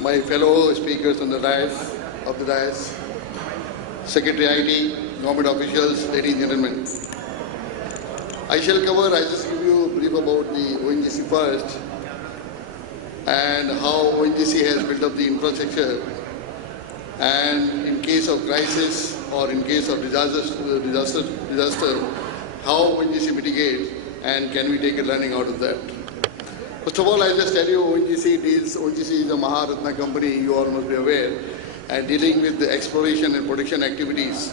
my fellow speakers on the dais, Secretary IT, government officials, ladies and gentlemen. I shall cover, I just give you a brief about the ONGC first and how ONGC has built up the infrastructure, and in case of crisis or in case of disaster, how ONGC mitigates and can we take a learning out of that. First of all, I'll just tell you ONGC is a Maharatna company, you all must be aware, and dealing with the exploration and production activities.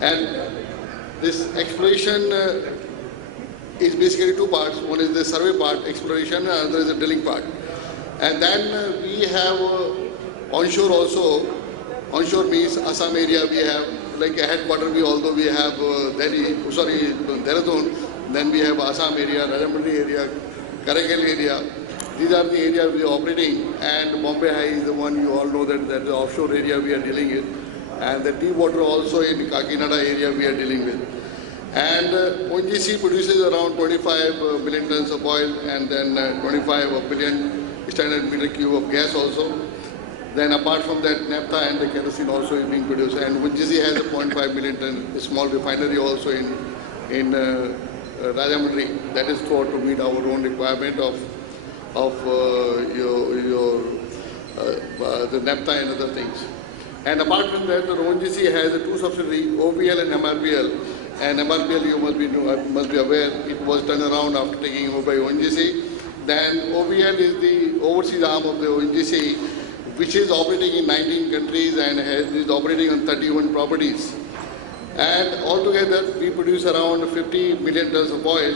And this exploration is basically two parts. One is the survey part, exploration, and another is the drilling part. And then we have onshore also. Onshore means Assam area we have, like a headquarter although we have Dehradun, then we have Assam area, Rajahmundry area, Karaikal area. These are the areas we are operating, and Bombay High is the one you all know that the offshore area we are dealing with, and the deep water also in Kakinada area we are dealing with. And ONGC produces around 25 million tons of oil and then 25 billion standard meter cube of gas also. Then apart from that, naphtha and the kerosene also is being produced. And ONGC has a 0.5 million ton small refinery also in Rajahmundry. That is to meet our own requirement of the naphtha and other things. And apart from that, the ONGC has two subsidiaries, OVL and MRPL. And MRPL, you must be aware, it was turned around after taking over by ONGC. Then OVL is the overseas arm of the ONGC, which is operating in 19 countries and is operating on 31 properties. And altogether, we produce around 50 million tons of oil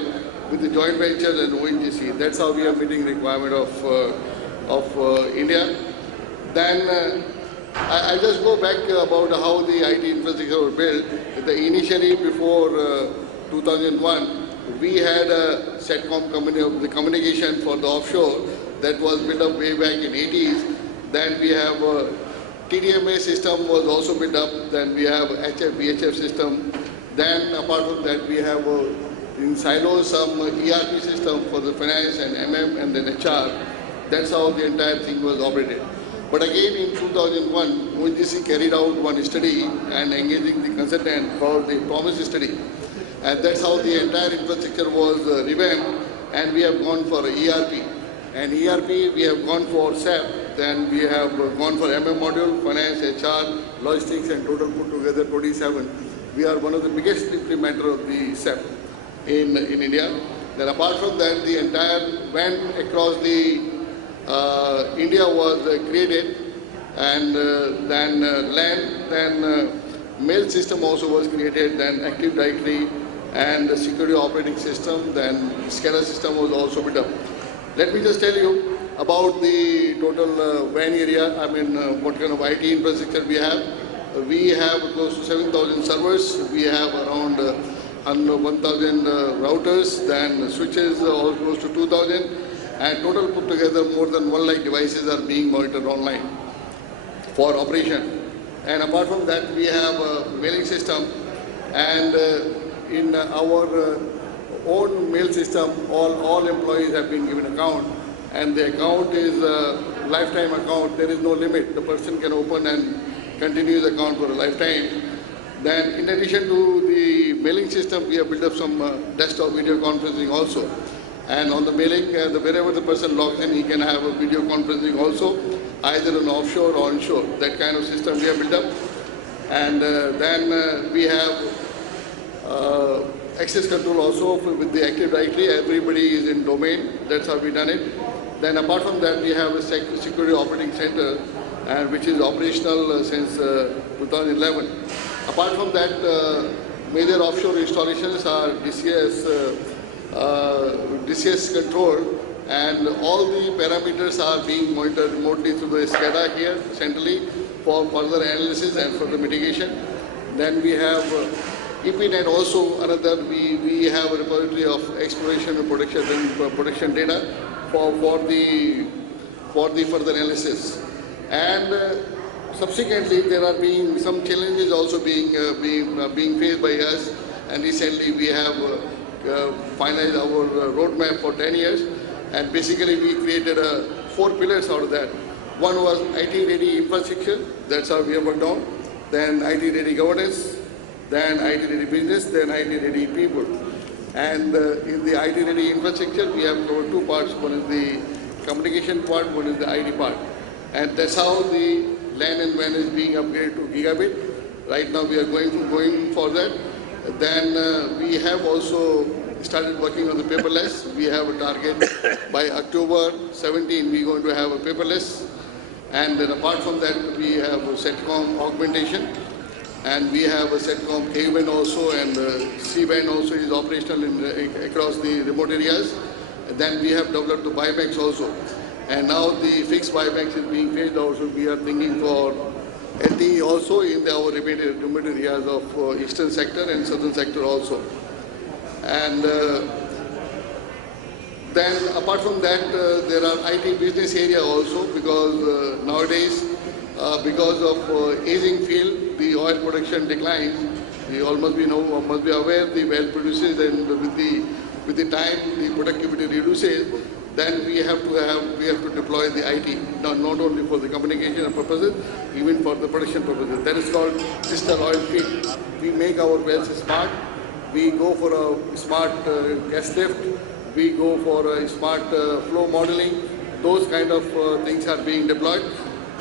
with the joint ventures and ONGC. That's how we are meeting the requirement of India. Then I'll just go back about how the IT infrastructure was built. Initially, before 2001, we had a SATCOM company of the communication for the offshore that was built up way back in 80s. Then we have TDMA system was also built up. Then we have VHF system. Then apart from that, we have in silos some ERP system for the finance and MM and then HR. That's how the entire thing was operated. But again, in 2001, ONGC carried out one study and engaging the consultant called the Promise study. And that's how the entire infrastructure was revamped, and we have gone for ERP. And ERP, we have gone for SAP, then we have gone for MM module, finance, HR, logistics, and total put together 27. We are one of the biggest implementer of the SAP in India. Then apart from that, the entire went across the India was created, and then LAN, then mail system also was created, then Active Directory and the security operating system, then SCADA system was also built up. Let me just tell you about the total WAN area, what kind of IT infrastructure we have. We have close to 7,000 servers, we have around 1,000 routers, then switches all close to 2,000, and total put together more than 1 lakh devices are being monitored online for operation. And apart from that, we have a mailing system, and in our own mail system, all employees have been given account, and the account is a lifetime account. There is no limit. The person can open and continue the account for a lifetime. Then in addition to the mailing system, we have built up some desktop video conferencing also. And on the mailing, wherever the person logs in, he can have a video conferencing also, either on offshore or onshore. That kind of system we have built up. And then we have access control also with the Active Directory. Everybody is in domain. That's how we done it. Then apart from that, we have a security operating center, which is operational since 2011. Apart from that, major offshore installations are DCS controlled, and all the parameters are being monitored remotely through the SCADA here centrally for further analysis and further mitigation. Then we have EPNet also, another, we have a repository of exploration and production data for the further analysis. And subsequently, there are being some challenges also being faced by us, and recently we have finalized our roadmap for 10 years, and basically we created 4 pillars out of that. One was IT ready infrastructure, that's how we have worked on. Then IT ready governance, then IT ready business, then IT ready people. And in the IT ready infrastructure, we have covered two parts. One is the communication part, one is the IT part. And that's how the LAN and WAN is being upgraded to gigabit. Right now we are going for that. Then we have also started working on the paperless. We have a target by October 17, we're going to have a paperless. And then apart from that, we have a SETCOM augmentation. And we have a SETCOM A-band also, and C-band also is operational across the remote areas. And then we have developed the buybacks also. And now the fixed buybacks is being phased out, so we are thinking for LTE also in our remote areas of eastern sector and southern sector also. And then apart from that, there are IT business area also, because nowadays, because of aging field, the oil production declines. We all must be aware the well produces, and with the time the productivity reduces. Then we have to deploy the IT, not only for the communication purposes, even for the production purposes. That is called sister oil field. We make our wells smart. We go for a smart gas lift. We go for a smart flow modeling. Those kind of things are being deployed.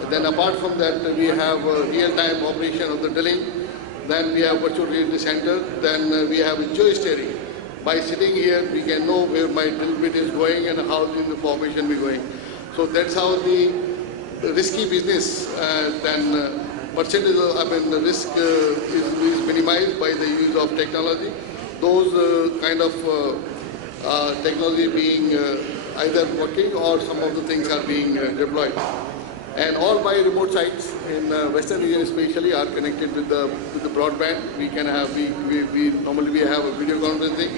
Then apart from that, we have real-time operation of the drilling. Then we have virtual reality center. Then we have geosteering. By sitting here, we can know where my drill bit is going and how the formation is going. So that's how the risky business percentage of, the risk is minimized by the use of technology. Those kind of technology being either working or some of the things are being deployed. And all my remote sites in western region especially are connected with the broadband. We can have normally we have a video conferencing.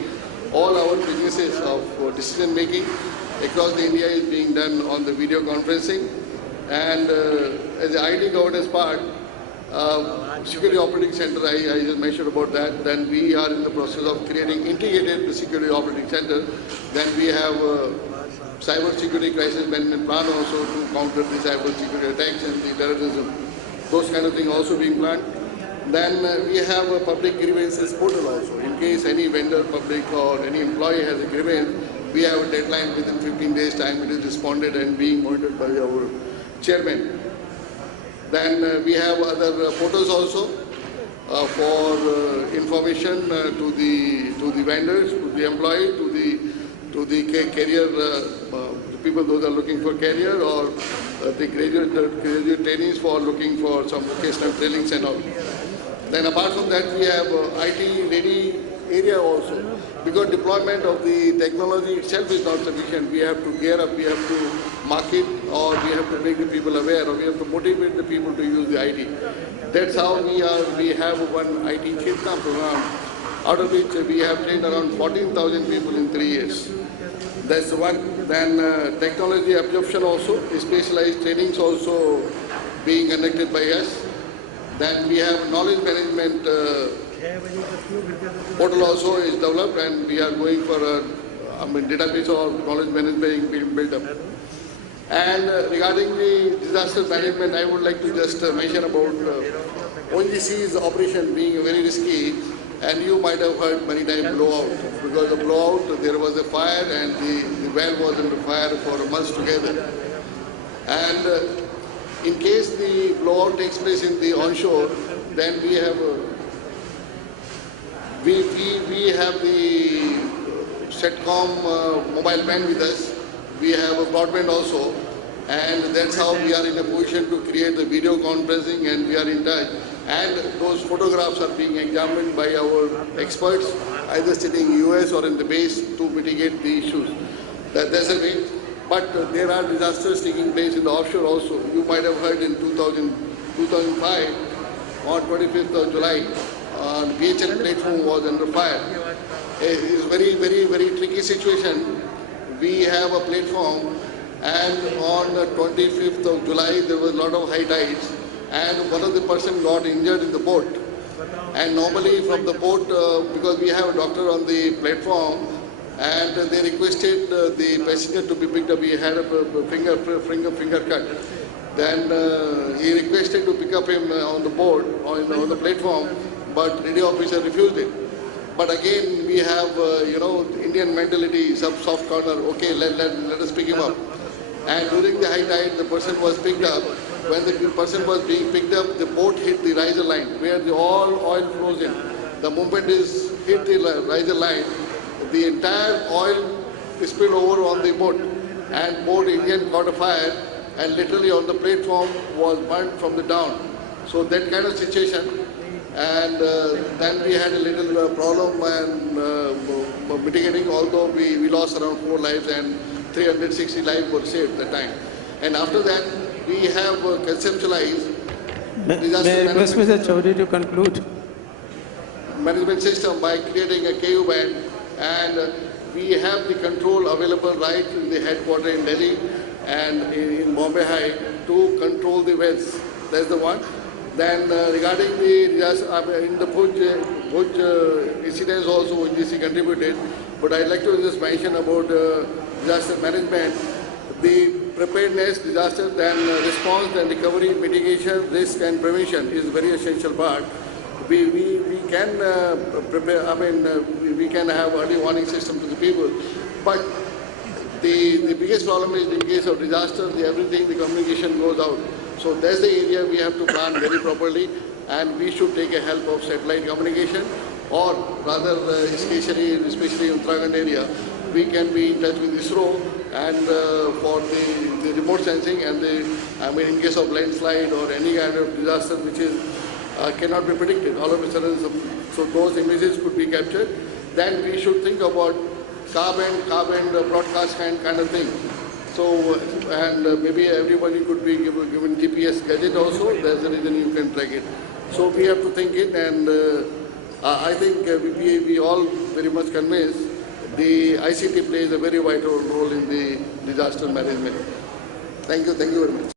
All our businesses of decision making across the India is being done on the video conferencing. And as the IT governance part, security operating center, I just mentioned about that. Then we are in the process of creating integrated security operating center. Then we have cyber security crisis management plan also to counter the cyber security attacks and the terrorism. Those kind of things also being planned. Then we have a public grievances portal also. In case any vendor, public or any employee has a grievance, we have a deadline within 15 days time. It is responded and being monitored by our chairman. Then we have other portals also for information to the vendors, to the employee, to the career people those are looking for career, or the graduate trainees for looking for some vocational trainings and all. Then apart from that, we have IT ready area also. Because deployment of the technology itself is not sufficient. We have to gear up, we have to market, or we have to make the people aware, or we have to motivate the people to use the IT. That's how we have one IT Chitna program, out of which we have trained around 14,000 people in 3 years. That's one. Then technology absorption also, specialized trainings also being conducted by us. Then we have knowledge management portal also is developed, and we are going for a database of knowledge management being built up. And regarding the disaster management, I would like to just mention about ONGC's operation being very risky. And you might have heard many times blowout. Because of blowout, there was a fire and the well was under fire for months together. And in case the blowout takes place in the onshore, then we have the SETCOM mobile band with us. We have a broadband also, and that's how we are in a position to create the video conferencing, and we are in touch. And those photographs are being examined by our experts, either sitting in US or in the base, to mitigate the issues. That's a way. But there are disasters taking place in the offshore also. You might have heard in 2005, on 25th of July, BHL platform was under fire. It is very, very, very tricky situation. We have a platform, and on the 25th of July, there was a lot of high tides, and one of the person got injured in the boat. And normally from the boat, because we have a doctor on the platform, and they requested the passenger to be picked up. He had a finger cut. Then he requested to pick up him on the board, on the platform, but radio officer refused it. But again, we have, Indian mentality, soft corner, okay, let us pick him up. And during the high tide, the person was picked up. When the person was being picked up, the boat hit the riser line, where all oil flows in. The moment is hit the riser line, the entire oil spilled over on the boat, and boat engine caught a fire, and literally on the platform was burnt from the down. So that kind of situation, and then we had a little problem and mitigating, although we lost around 4 lives and 360 lives were saved at the time. And after that, we have conceptualized May I request Mr. Chaudhary to conclude? Management system by creating a KU band, and we have the control available right in the headquarters in Delhi and in Bombay High to control the wells. That's the one. Then regarding the in the Bhuj incidents also ONGC contributed, but I'd like to just mention about disaster management. The preparedness, disaster, then response, then recovery, mitigation, risk and prevention is very essential part. We can prepare, we can have early warning system to the people, but the biggest problem is in case of disaster, everything, the communication goes out. So that's the area we have to plan very properly, and we should take a help of satellite communication, or rather, especially in Uttarakhand area, we can be in touch with ISRO and for the remote sensing and in case of landslide or any kind of disaster which is cannot be predicted, all of a sudden, so those images could be captured. Then we should think about carbon broadcast kind of thing. So, and maybe everybody could be given GPS gadget also. That's the reason you can track it. So we have to think it, and I think we all very much convinced the ICT plays a very vital role in the disaster management. Thank you very much.